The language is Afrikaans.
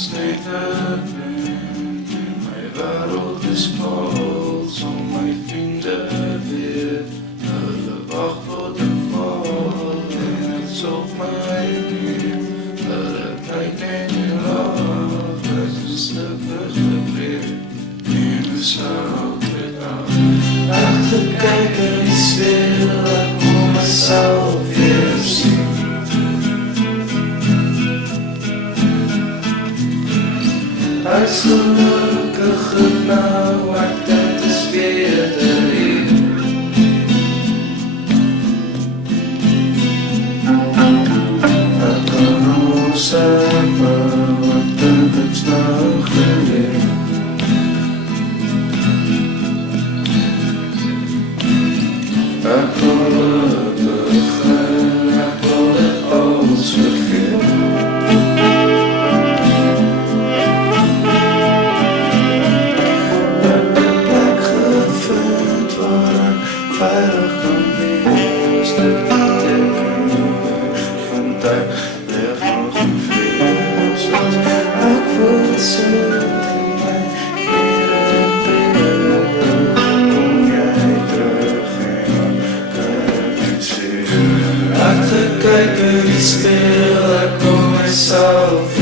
Sneden in my wereld is vals om my vriende weet hulle wag tot ek val en dit's op my neem dat ek kyk en lach as 'n slippig gebreed en is altyd af ek gekyk in die speel ek kon myself weer sien. Ek is gelukkig nou, ek dink is beter hier. Ek kan ons hebben, ek dink ek's nou geleer. Ek gelukkig en ek wil dit alles vergeet. Veilig kan wees, dit beteken vandag lig nog een vrees. Ek voel sit in my hierenbeelde, kom jy terug en kyk en sê. Ek gekyk in die speel, ek kom myself